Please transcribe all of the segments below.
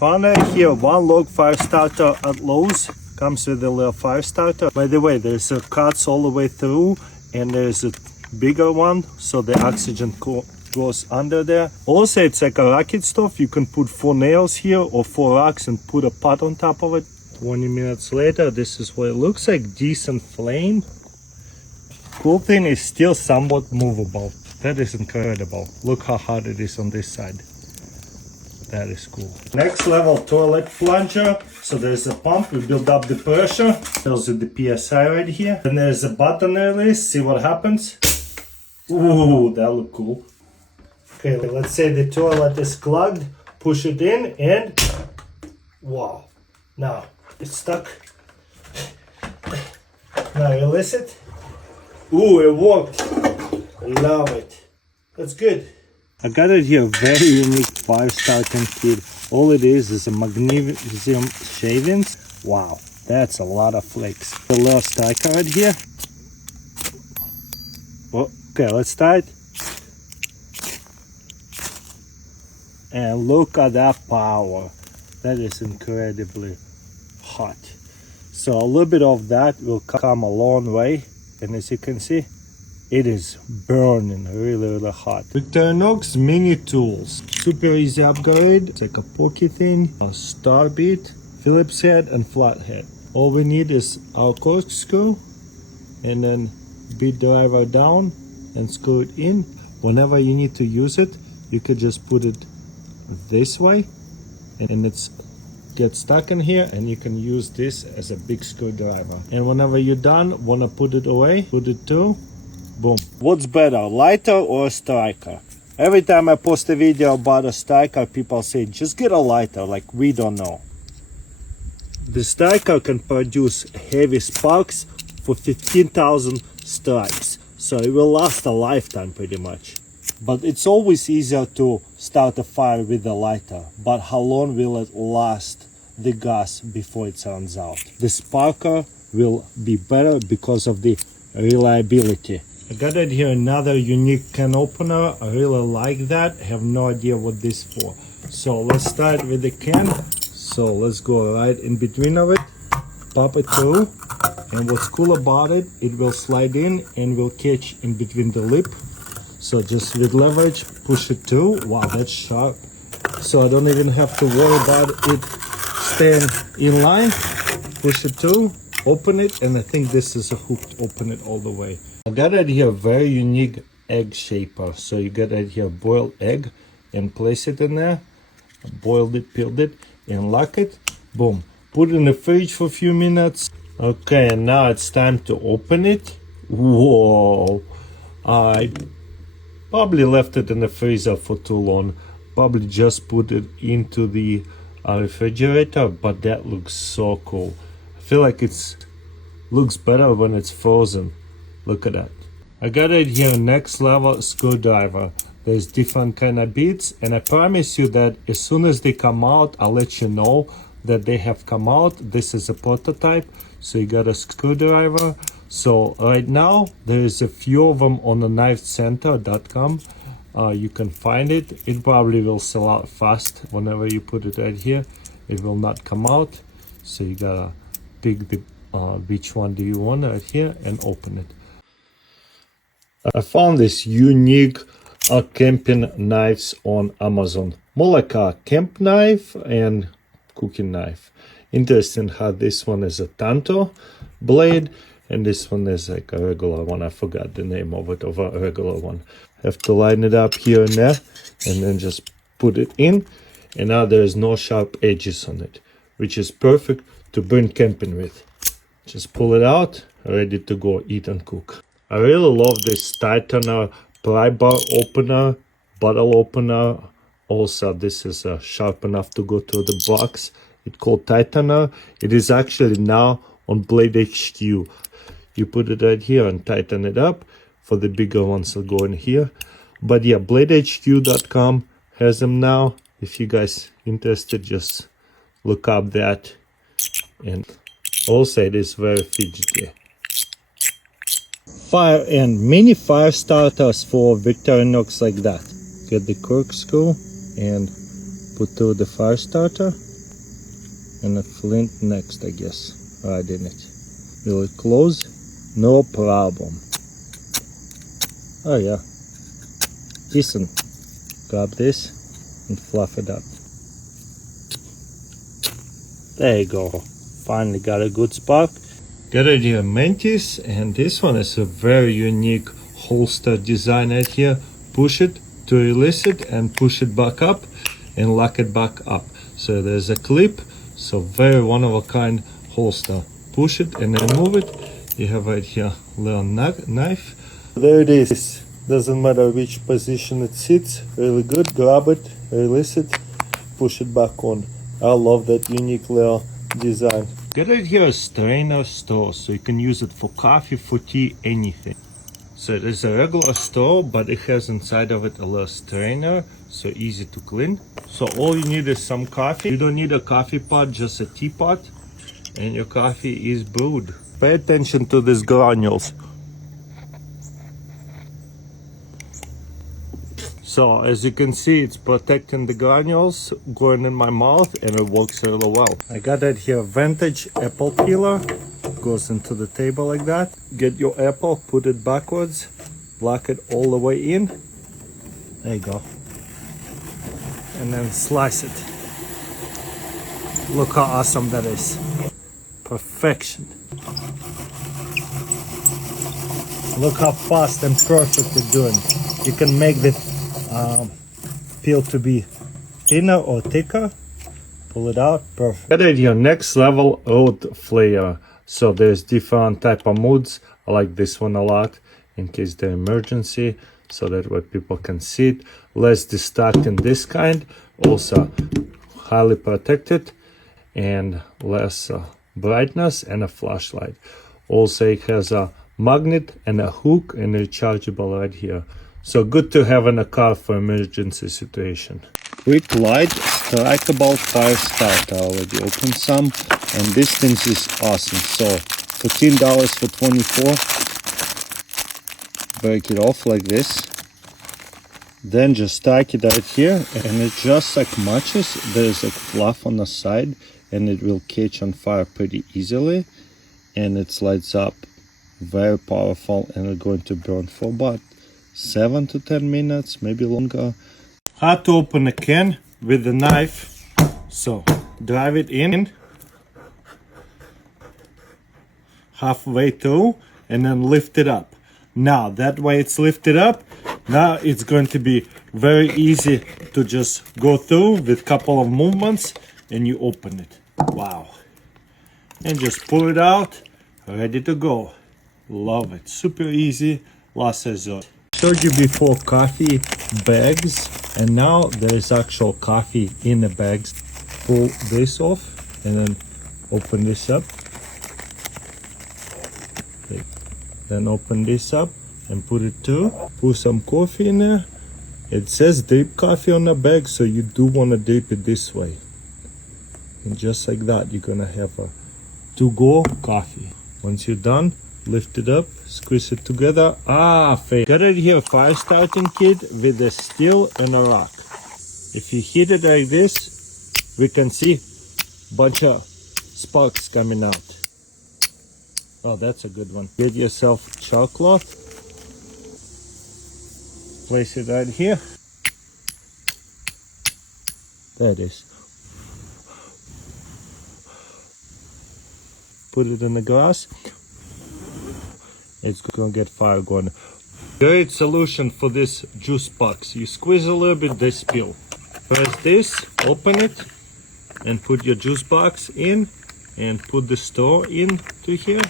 Found here one log fire starter at Lowe's. Comes with a little fire starter. By the way, there's a cuts all the way through, and there's a bigger one, so the oxygen goes under there. Also, it's like a rocket stove. You can put 4 nails here or 4 rocks and put a pot on top of it. 20 minutes later, this is what it looks like. Decent flame. Cool thing is still somewhat movable. That is incredible. Look how hot it is on this side. That is cool. Next level toilet plunger. So there's a pump, we build up the pressure. Tells you the PSI right here. Then there's a button there, see what happens. Ooh, that look cool. Okay, let's say the toilet is clogged. Push it in and wow. Now it's stuck. Now release it. Ooh, it worked. Love it. That's good. I got it here, very unique fire starting kit. All it is a magnesium shavings. Wow, that's a lot of flakes. A little striker right here. Oh, okay, let's start. And look at that power. That is incredibly hot. So a little bit of that will come a long way. And as you can see, it is burning really hot. Victorinox mini tools. Super easy upgrade. It's like a pokey thing. A star bit, Phillips head and flat head. All we need is our corkscrew and then bit driver down and screw it in. Whenever you need to use it, you could just put it this way and it's gets stuck in here, and you can use this as a big screwdriver. And whenever you're done, wanna put it away, put it to. Boom. What's better, lighter or a striker? Every time I post a video about a striker, people say, just get a lighter, like we don't know. The striker can produce heavy sparks for 15,000 strikes. So it will last a lifetime pretty much. But it's always easier to start a fire with a lighter. But how long will it last the gas before it runs out? The sparker will be better because of the reliability. I got it here, another unique can opener. I really like that. I have no idea what this is for. So let's start with the can. So let's go right in between of it, pop it through. And what's cool about it, it will slide in and will catch in between the lip. So just with leverage, push it through. Wow, that's sharp. So I don't even have to worry about it staying in line. Push it through, open it, and I think this is a hook to open it all the way. I got it here, very unique egg shaper. So you got it here, boiled egg, and place it in there. Boiled it, peeled it, and lock it. Boom. Put it in the fridge for a few minutes. Okay, and now it's time to open it. Whoa. I probably left it in the freezer for too long. Probably just put it into the refrigerator, but that looks so cool. I feel like it looks better when it's frozen. Look at that. I got it here, next level screwdriver. There's different kind of bits, and I promise you that as soon as they come out, I'll let you know that they have come out. This is a prototype, so you got a screwdriver. So right now there is a few of them on the knifecenter.com. You can find it. It probably will sell out fast. Whenever you put it right here, it will not come out. So you gotta pick the which one do you want right here and open it. I found this unique camping knives on Amazon. More like a camp knife and cooking knife. Interesting how this one is a tanto blade and this one is like a regular one. I forgot the name of it, of a regular one. Have to line it up here and there and then just put it in, and now there's no sharp edges on it, which is perfect to burn camping with. Just pull it out, ready to go eat and cook. I really love this tightener, pry bar opener, bottle opener. Also, this is sharp enough to go through the box. It's called tightener. It is actually now on Blade HQ. You put it right here and tighten it up. For the bigger ones, will go in here. But yeah, bladehq.com has them now. If you guys interested, just look up that. And also, it is very fidgety. Fire and mini fire starters for Victorinox like that. Get the corkscrew and put through the fire starter. and a flint next, I guess, right in it. Will it close? No problem. Oh yeah, decent. Grab this and fluff it up. There you go. Finally got a good spot. Got it here, Mantis, and this one is a very unique holster design right here. Push it to release it and push it back up and lock it back up. So there's a clip, so very one of a kind holster. Push it and then move it. You have right here a little knife. There it is. Doesn't matter which position it sits. Really good. Grab it, release it, push it back on. I love that unique little design. Got it here a strainer straw, so you can use it for coffee, for tea, anything. So it is a regular straw, but it has inside of it a little strainer, so easy to clean. So all you need is some coffee. You don't need a coffee pot, just a teapot, and your coffee is brewed. Pay attention to these granules. So as you can see, it's protecting the granules going in my mouth, and it works really well. I got that here vintage apple peeler. Goes into the table like that. Get your apple, put it backwards, lock it all the way in. There you go. And then slice it. Look how awesome that is. Perfection. Look how fast and perfect it's doing. You can make the peel to be thinner or thicker. Pull it out, perfect. Got it, your next level oat flare. So there's different type of moods. I like this one a lot in case the emergency, so that way people can see it. Less distracting this kind, also highly protected, and less brightness, and a flashlight. Also it has a magnet and a hook and rechargeable right here. So good to have in a car for emergency situation. Quick light strikeable fire starter. I already opened some, and this thing is awesome. So $14 for 24. Break it off like this. Then just strike it right here, and it just like matches. There's like fluff on the side, and it will catch on fire pretty easily. And it lights up, very powerful, and it's going to burn for about 7 to 10 minutes, maybe longer. How to open a can with a knife. So drive it in halfway through and then lift it up. Now that way it's lifted up, now it's going to be very easy to just go through with couple of movements, and you open it. Wow. And just pull it out, ready to go. Love it. Super easy, last resort. Showed you before coffee bags, and now there is actual coffee in the bags. Pull this off and then open this up. Okay. Then open this up and put it through. Put some coffee in there. It says drip coffee on the bag, so you do want to dip it this way. And just like that, you're gonna have a to-go coffee. Once you're done, lift it up, squeeze it together. Got it here, fire starting kit with a steel and a rock. If you hit it like this, we can see bunch of sparks coming out. Oh, that's a good one. Get yourself chocolate. Place it right here. There it is. Put it in the glass. It's gonna get fire going. Great solution for this juice box. You squeeze a little bit, they spill. Press this, open it, and put your juice box in, and put the straw in to here,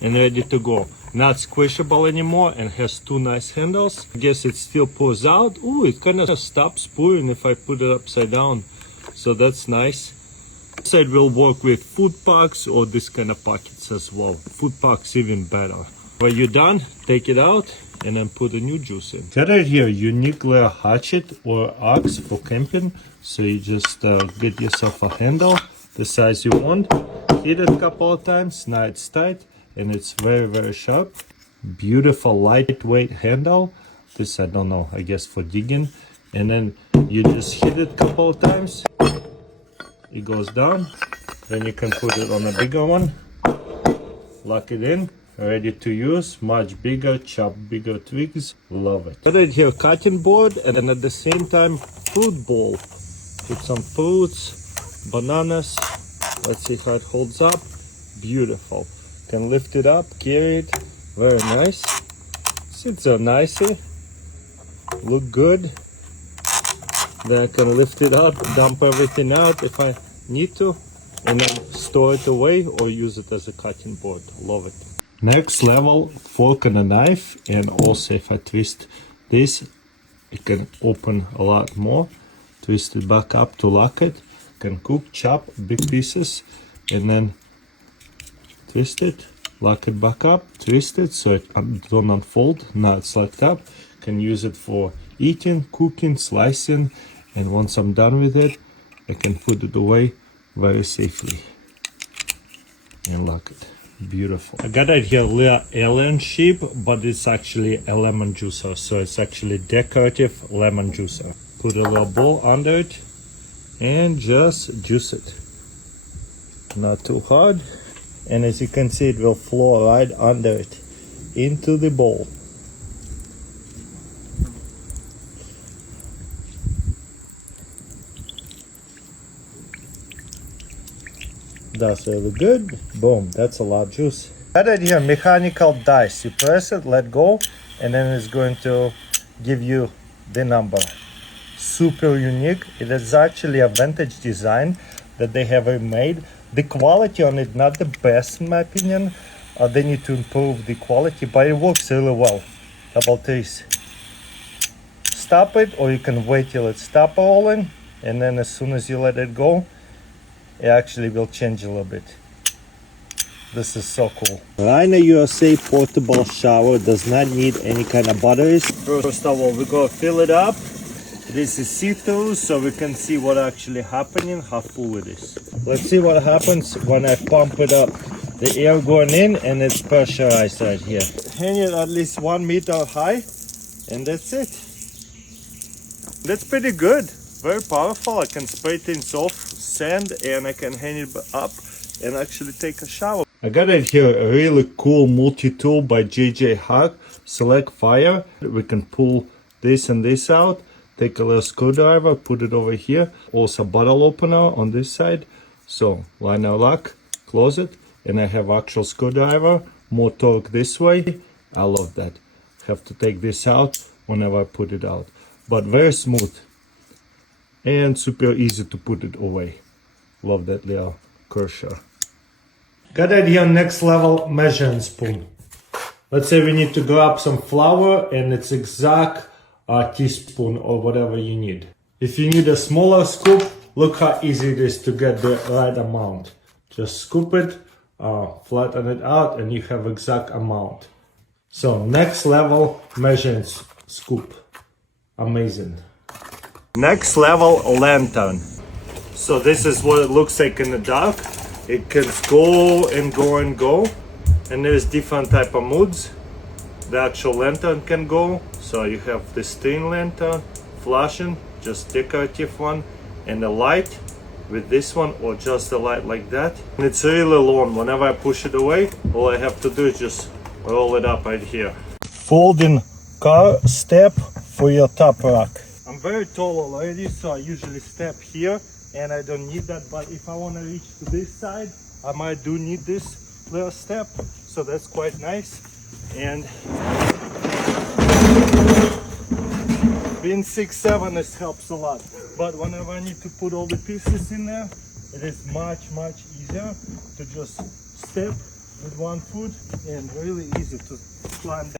and ready to go. Not squishable anymore, and has two nice handles. I guess it still pours out. Ooh, it kind of stops pouring if I put it upside down. So that's nice. This side will work with food packs or this kind of pockets as well. Food packs even better. When you're done, take it out and then put a new juice in. Got it here, unique little hatchet or axe for camping. So you just get yourself a handle, the size you want. Hit it a couple of times, now it's tight and it's very, very sharp. Beautiful lightweight handle. This, I don't know, I guess for digging. And then you just hit it a couple of times. It goes down Then you can put it on a bigger one, lock it in, ready to use, much bigger, chop bigger twigs, love it. Got it here, cutting board, and then at the same time, fruit bowl. Put some fruits, bananas, let's see how it holds up, beautiful. Can lift it up, carry it, very nice. Sits so nicely, look good. Then I can lift it up, dump everything out if I need to, and then store it away or use it as a cutting board. Love it. Next level, fork and a knife, and also if I twist this, it can open a lot more. Twist it back up to lock it. Can cook, chop big pieces, and then twist it, lock it back up, twist it so it don't unfold. Now it's locked up. Can use it for eating, cooking, slicing, and once I'm done with it, I can put it away very safely and lock it. Beautiful. I got it here alien sheep, but it's actually a lemon juicer, so it's actually decorative lemon juicer. Put a little bowl under it and just juice it. Not too hard, and as you can see, it will flow right under it into the bowl. That's really good. Boom, that's a lot of juice. Got it here, mechanical dice. You press it, let go, and then it's going to give you the number. Super unique. It is actually a vintage design that they have made. The quality on it, not the best in my opinion. They need to improve the quality, but it works really well. How about this? Stop it, or you can wait till it stops rolling, and then as soon as you let it go, it actually will change a little bit. This is so cool. Rhino USA portable shower does not need any kind of batteries. First of all, we're gonna fill it up. This is see-through, so we can see what actually happening, how full it is. Let's see what happens when I pump it up. The air going in and it's pressurized right here. Hang it at least 1 meter high, and that's it. That's pretty good. Very powerful. I can spray things off, sand, and I can hang it up and actually take a shower. I got it here, a really cool multi-tool by JJ Hack. Select fire. We can pull this and this out. Take a little screwdriver, put it over here. Also bottle opener on this side. So line our lock, close it, and I have actual screwdriver. More torque this way. I love that. Have to take this out whenever I put it out. But very smooth. And super easy to put it away. Love that little cursor. Got it here, next level measuring spoon. Let's say we need to grab some flour and it's exact teaspoon or whatever you need. If you need a smaller scoop, look how easy it is to get the right amount. Just scoop it, flatten it out, and you have exact amount. So next level measuring scoop. Amazing. Next level lantern. So this is what it looks like in the dark. It can go and go and go, and there's different type of moods the actual lantern can go. So you have the string lantern, flashing, just decorative one, and a light with this one, or just a light like that. And it's really long. Whenever I push it away, all I have to do is just roll it up right here. Folding car step for your top rack. I'm very tall already, so I usually step here, and I don't need that. But if I want to reach to this side, I might do need this little step, so that's quite nice. And being 6'7", this helps a lot. But whenever I need to put all the pieces in there, it is much easier to just step with one foot, and really easy to climb down.